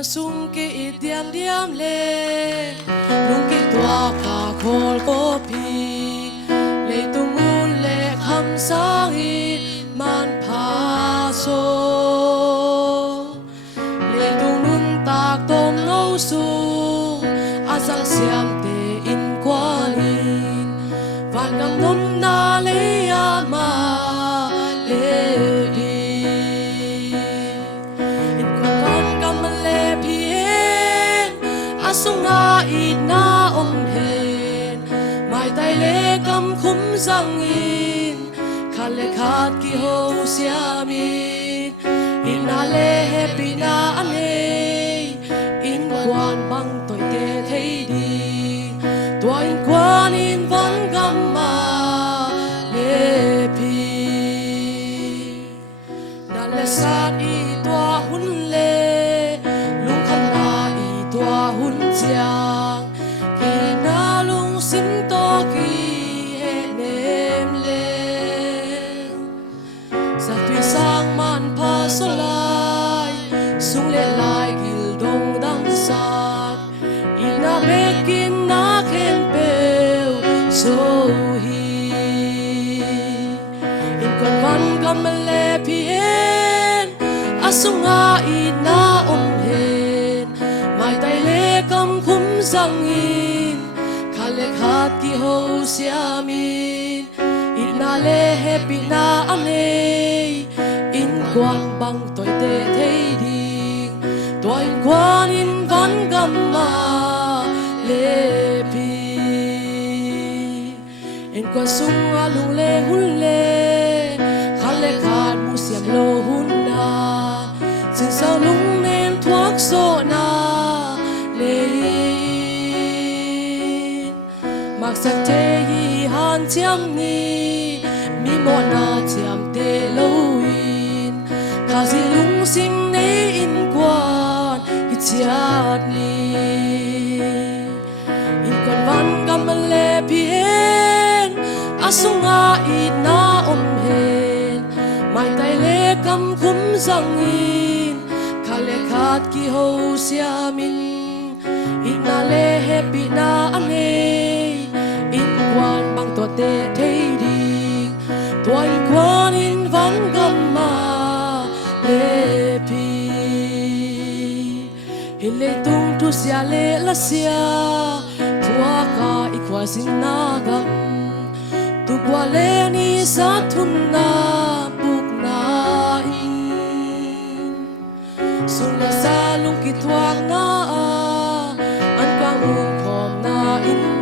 quan sung ke diam diam le lung ke tua ka khol ko pi le tungun le kham sang i man pha so le tunun tak tom no su asang siam te in kwalin van gam nun na le ama le sunga ít na hen mai tai le cầm khum răng in khát le khát ki ho siamin in na le happy na ane in quan bang tôi te thấy đi tôi in quan in vẫn gam ma le pi na le sát i tua hun le lung khăn na i tua hun giang khi na lung sim to ki he nem lên sa tuy sang man pa so lai sung le lai gil dong dang sat ina bekin na khen peu so hi in kon van gam le pi hen asunga ina hen mai tai le cầm khum răng in khát le khát ki ho siamin in na le happy na ane in quan bang tôi te thấy đi tôi quan in van gam ma le pi in quan sung a lung le hun le khát le khát mu siam lo hun na sin sao lung nên thuốc so na mặc sắc thế hi han chiam ni mi mo na chiam te lâu in kha si lung sim nei in quan hi chiat ni in kon van gam le bien asunga i na hen mai tai le kam khum răng in kha le khat ki ho siamin in na le happy na ane in quan bang to te thấy đi tôi quan in vẫn gam ma le pi in le tung tu sia le la sia tua ka i kwa sin na gam tu kwa le ni sa thun na buk na in sun la sa lung ki tuak na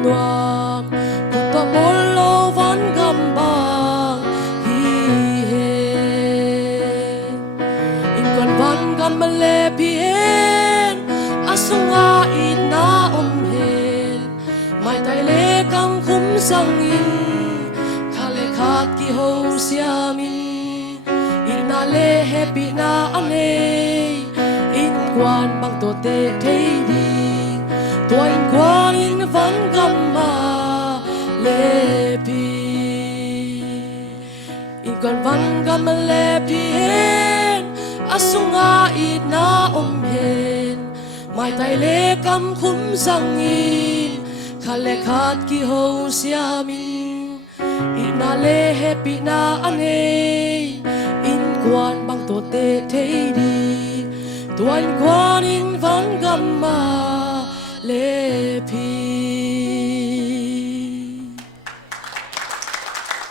Noam kuta bolo van gambang hi he in kon van gam le bien asunga ina hen mai tai le kam khum sang in khale khat ki ho siamin in na le happy na ane in quan bang to te thấy đi tôi quan in vẫn gam ma le pi in kon van gam le pi hen asunga i na hen mai tai le kam khum răng in kha le khat ki ho siamin in na le happy na ane in quan bang to te thấy đi tôi quan in vẫn gam ma le pi